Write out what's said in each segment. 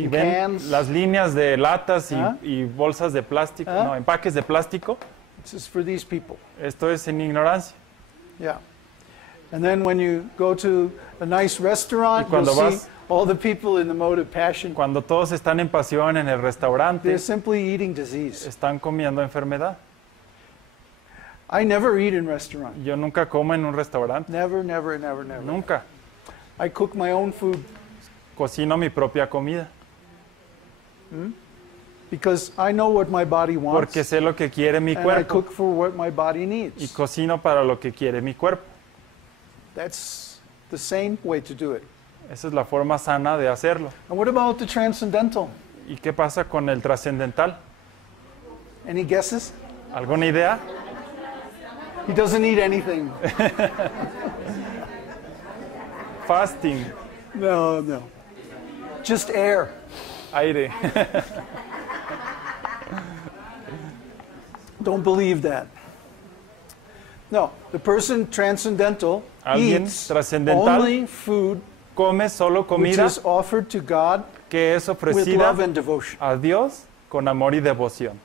y ven cans. las líneas de latas ¿Ah? y bolsas de plástico, ¿Ah? no, empaques de plástico. This is for these people. Esto es en ignorancia. Yeah. And then when you go to a nice restaurant, Y you'll cuando see vas- all the people in the mode of passion. Cuando todos están en pasión en el restaurante, They're simply eating disease. están comiendo enfermedad. I never eat in restaurants. Yo nunca como en un restaurante, Never, never, never, never. nunca. I cook my own food Cocino mi propia comida, because I know what my body wants, porque sé lo que quiere mi and I cuerpo cook for what my body y needs. cocino para lo que quiere mi cuerpo. That's the sane way to do it. Esa es la forma sana de hacerlo. And what about the transcendental? ¿Y qué pasa con el trascendental? Any guesses? ¿Alguna idea? He doesn't eat anything. Fasting, No, no. Just air. aire. Don't believe that. No, the person transcendental Alguien eats trascendental only food Come solo which comida is offered to God que es with ofrecida love and devotion. a Dios con amor y devoción.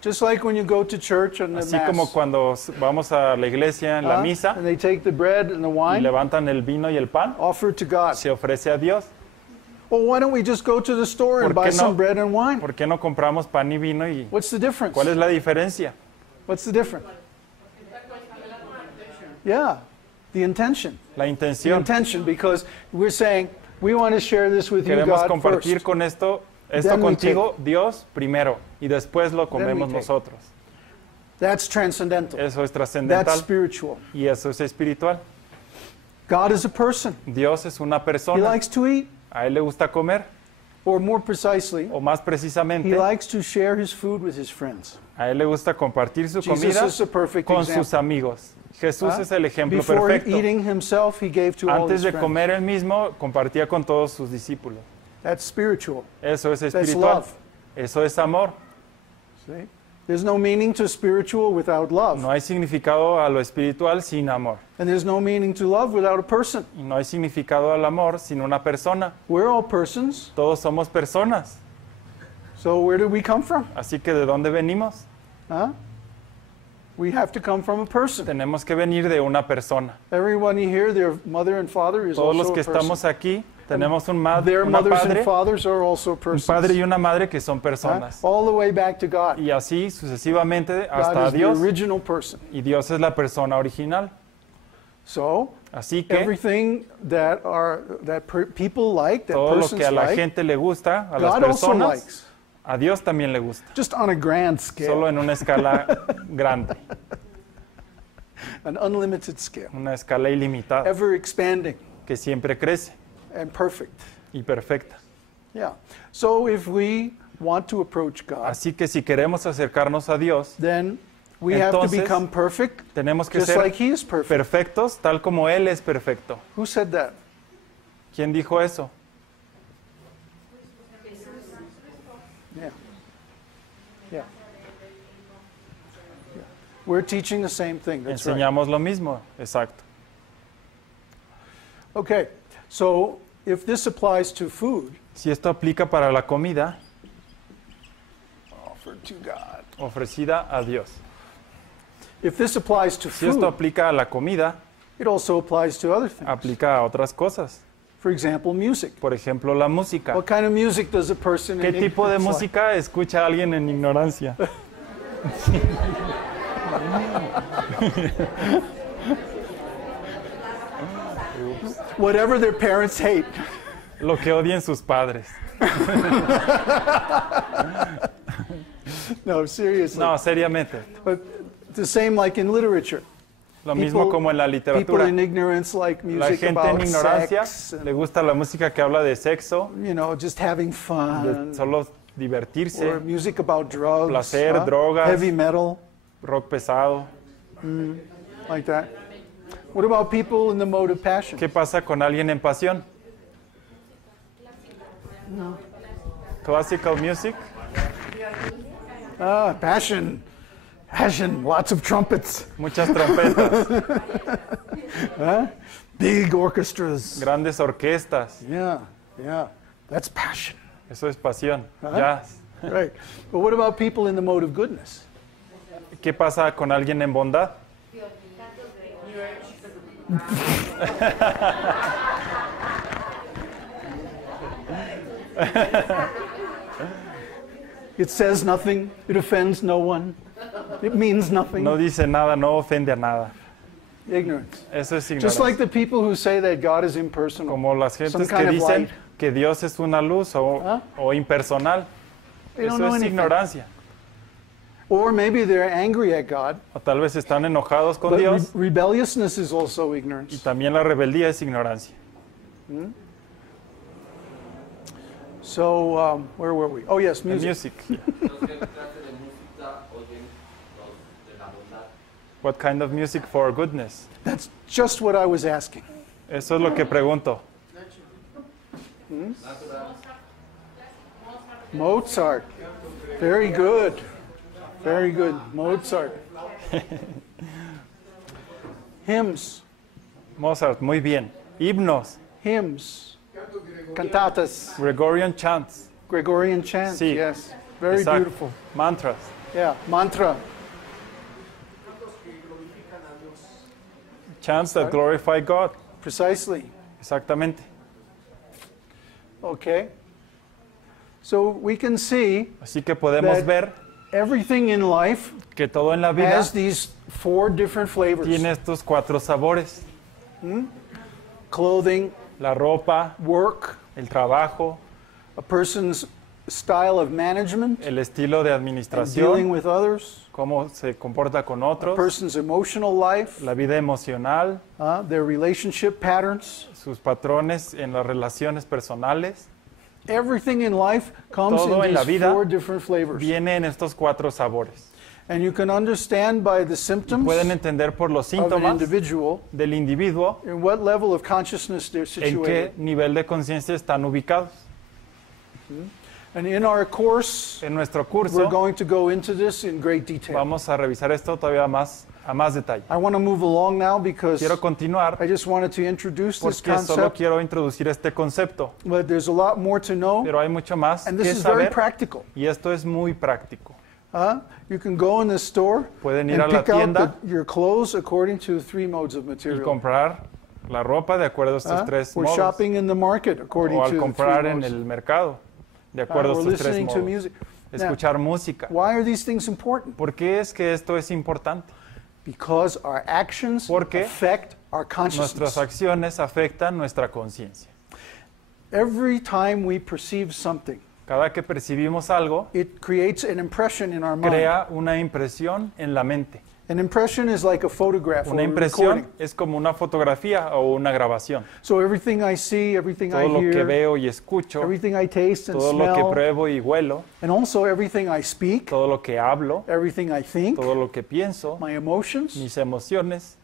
Just like when you go to church and the Así como mass, cuando vamos a la iglesia en la misa and they take the bread and the y wine, levantan el vino y el pan, offered to God. se ofrece a Dios. Well, why don't we just go to the store and ¿Por buy qué no? some bread and wine? ¿Por qué no compramos pan y vino? ¿Y What's the difference? cuál es la diferencia? What's the difference? Yeah, the intention. La The intención. intention, because we're saying we want to share this with you, Queremos God, compartir first. con esto Then we contigo, Dios, primero, y después lo comemos take. nosotros. That's transcendental. Eso es That's trascendental spiritual. y eso es espiritual. God is a person. Dios es una He persona. likes to eat, A él le gusta comer, or more precisely, o más he precisamente, likes to share his food with his friends. a él le gusta compartir su Jesus comida is a perfect con example. sus amigos. Jesús Huh? es el ejemplo Before perfecto. eating himself, he gave to all Antes his de friends. comer él mismo, compartía con todos sus discípulos. That's spiritual. Eso es That's espiritual. love. Eso es amor. See? There's no meaning to spiritual without love. No hay significado a lo espiritual sin amor. And there's no meaning to love without a person. Y no hay significado al amor sin una persona. We're all persons. Todos somos personas. So where did we come from? Así que ¿de dónde venimos? Huh? We have to come from a person. Tenemos que venir de una persona. Everyone here, their mother and father is Todos los also que a person. estamos aquí tenemos un Their una mothers padre, and fathers are also un persons. padre y una madre que son Huh? personas. All the way back to God. Y así sucesivamente God hasta is the Dios. original person. Y Dios es la persona original. So Así que everything that people like, that todo lo persons que a la like, gente le gusta, a las God also personas, likes. a Dios también le gusta. Just on a grand scale, Solo en una escala grande, an unlimited scale, una escala ilimitada, ever expanding que siempre crece and perfect. y perfecta. Yeah. So if we want to approach God, Así que si queremos acercarnos a Dios, then we have to Entonces, become perfect, tenemos que just ser like He is perfect. perfectos tal como Él es perfecto. Who said that? ¿Quién dijo eso? Yeah. Yeah. Yeah. We're teaching the same thing. That's right. Enseñamos lo mismo, exacto. Okay. So if this applies to food, Si esto aplica para la comida offered to God. ofrecida a Dios. If this applies to Si esto food, aplica a la comida, it also applies to other things. aplica a otras cosas. For example, music. Por ejemplo, la música. What kind of music does a person ¿Qué in tipo de ignorance like? música escucha alguien en ignorancia? Whatever their parents hate. Lo que odien sus padres. No, seriously. No, seriamente. But the same like in literature. Lo mismo como en la People literatura. in ignorance like La music gente about en ignorancia sex, and, le gusta la música que habla de sexo, just having fun, de solo or divertirse, music about drugs, placer, drogas. heavy metal, rock pesado. like that. What about people in the mode of passion? ¿Qué pasa con alguien en pasión? Classical music. Passion, lots of trumpets, Muchas trompetas, big orchestras. grandes orquestas. Yeah, Yeah, that's passion. Eso es pasión. Ajá. Ya. Right. But what about people in the mode of goodness? ¿Qué pasa con alguien en bondad? It says nothing. It offends no one. It means nothing. No dice nada, no ofende a nada. Ignorance. Eso es Just like ignorancia. the people who say that God is impersonal. Como las Some gentes kind que of dicen light. que Dios es una luz o impersonal. They don't Eso know es anything. ignorancia. Or maybe they're angry at God. O tal vez están enojados con But Dios rebelliousness is also y ignorance. también la rebeldía es ignorancia. So, where were we? Oh, yes, The music. music. ¿Qué clase de música oyen los de la bondad? What kind of music for goodness? That's just what I was asking. Eso es lo que pregunto. Mozart. Very good. Very good. Mozart. Hymns. Mozart, muy bien. Himnos, Hymns. Cantatas. Gregorian chants, Gregorian chants. Sí. Yes. Very Exacto. beautiful. Mantras, Yeah. Mantra. chants that glorify God. Precisely. Exactamente. Okay. So we can see Así que podemos That- ver everything in life que todo en la vida has these 4 different flavors. tiene estos 4 sabores. Clothing, La ropa, work, el trabajo, a person's style of management, el estilo de and dealing administración, with others, cómo se comporta con a otros, person's emotional life, la vida emocional, their relationship patterns. sus patrones en las relaciones personales. Everything in life comes Todo in en la these vida 4 different flavors. Viene en estos 4 sabores. And you can understand by the symptoms Pueden entender por los of an síntomas individual del individuo in what level of consciousness they're en qué situated. nivel de conciencia están ubicados. And in our course, En nuestro we're curso going to go into this in great detail. vamos a revisar esto todavía más a más detalle. I want to move along now because Quiero continuar I just wanted to introduce this porque solo concept, quiero introducir este concepto, but there's a lot more to know, pero hay mucho más and que this is very saber practical. y esto es muy práctico. You can go in the store Pueden ir a and la pick out tienda your clothes according to 3 modes of y material. comprar la ropa de acuerdo a estos 3 Or modos, shopping in the market according o to al the 3 comprar en modes. el mercado de acuerdo a Or estos 3 listening to modos. music. Now, Escuchar música. why are these things important? ¿Por qué es que esto es importante? Because our actions Porque affect our Nuestras consciousness. acciones afectan nuestra conciencia. Every time we perceive something, Cada que percibimos algo, it creates an impression in our mind. crea una impresión en la mente. An impression is like a photograph or Una a impresión recording. es como una fotografía o una grabación. So everything I see, everything I Todo lo que hear, veo y escucho, everything I taste and todo lo que smell, pruebo y huelo, and also everything I speak, todo lo que hablo, everything I think, todo lo que pienso, my emotions, mis emociones,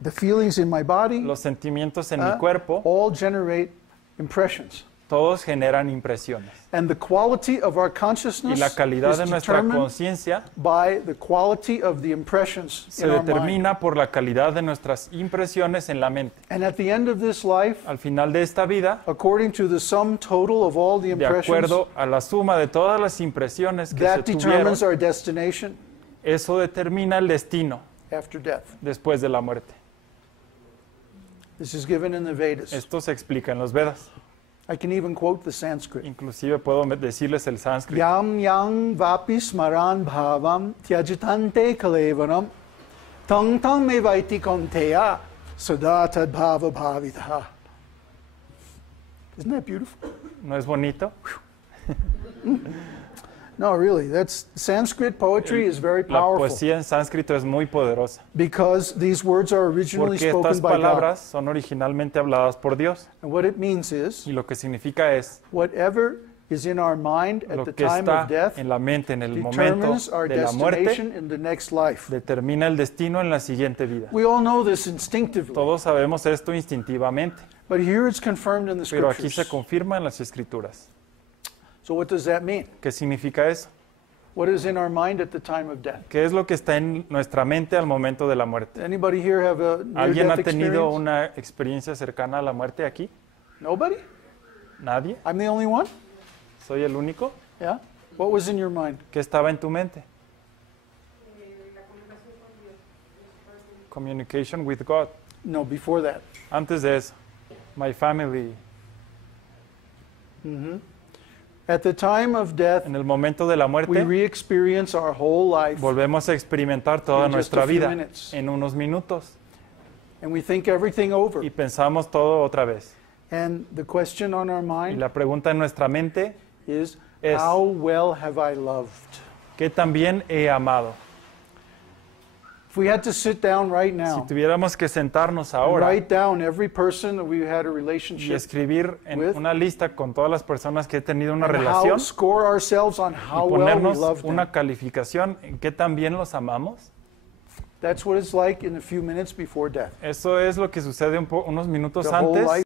the feelings in my body, los sentimientos en mi cuerpo, all generate impressions. todos generan impresiones. And the quality of our Y consciousness la calidad is de nuestra determined conciencia by the quality of the impressions se in our mind. determina por la calidad de nuestras impresiones en la mente. And at the end of this life, Al final de esta vida, according to the sum total of all the de impressions, acuerdo a la suma de todas las impresiones que se that tuvieron, determines our destination eso determina el destino after death. después de la muerte. This is given in the Vedas. Esto se explica en los Vedas. I can even quote the Sanskrit. Inclusive puedo decirles el sánscrito. Yam yang vapi smaran bhavam tyajitante kalevaram tang tang me vaiti konteya sada tad bhava bhavitaha. Isn't that beautiful? ¿No es bonito? No, really, that's Sanskrit poetry is very La powerful poesía en sánscrito es muy poderosa. because these words are originally Porque spoken estas by God. palabras son originalmente habladas por Dios. And what it means is Y lo que significa es whatever is in our mind at lo the que time está of death en la mente en el momento determines our de la muerte, destination in the next life. determina el destino en la siguiente vida. We all know this instinctively, Todos sabemos esto instintivamente, but here it's confirmed in the pero aquí se scriptures. confirma en las Escrituras. So what does that mean? ¿Qué significa eso? What is in our mind at the time of death? ¿Qué es lo que está en nuestra mente al momento de la muerte? Anybody here have a ¿Alguien ha near-death tenido experience? una experiencia cercana a la muerte aquí? Nobody? ¿Nadie? I'm the only one? ¿Soy el único? Yeah? What was in your mind? ¿Qué estaba en tu mente? Communication with God. No, before that. Antes de eso, my family. At the time of death, En el momento de la we muerte, re-experience our whole life, volvemos a experimentar toda in just nuestra a few vida minutes. en unos minutos and we think everything over. y pensamos todo otra vez. And the question on our Y mind la pregunta en nuestra mente is, es, how well have I loved? ¿qué también he amado? If we had to sit down right Si now, tuviéramos que sentarnos and ahora write down every person that we had a y relationship escribir en with, una lista con todas las personas que he tenido una and relación score ourselves on y how well we ponernos loved them. una calificación en qué también los amamos, That's what it's like in a few minutes before death. eso es lo que sucede unos minutos The whole antes life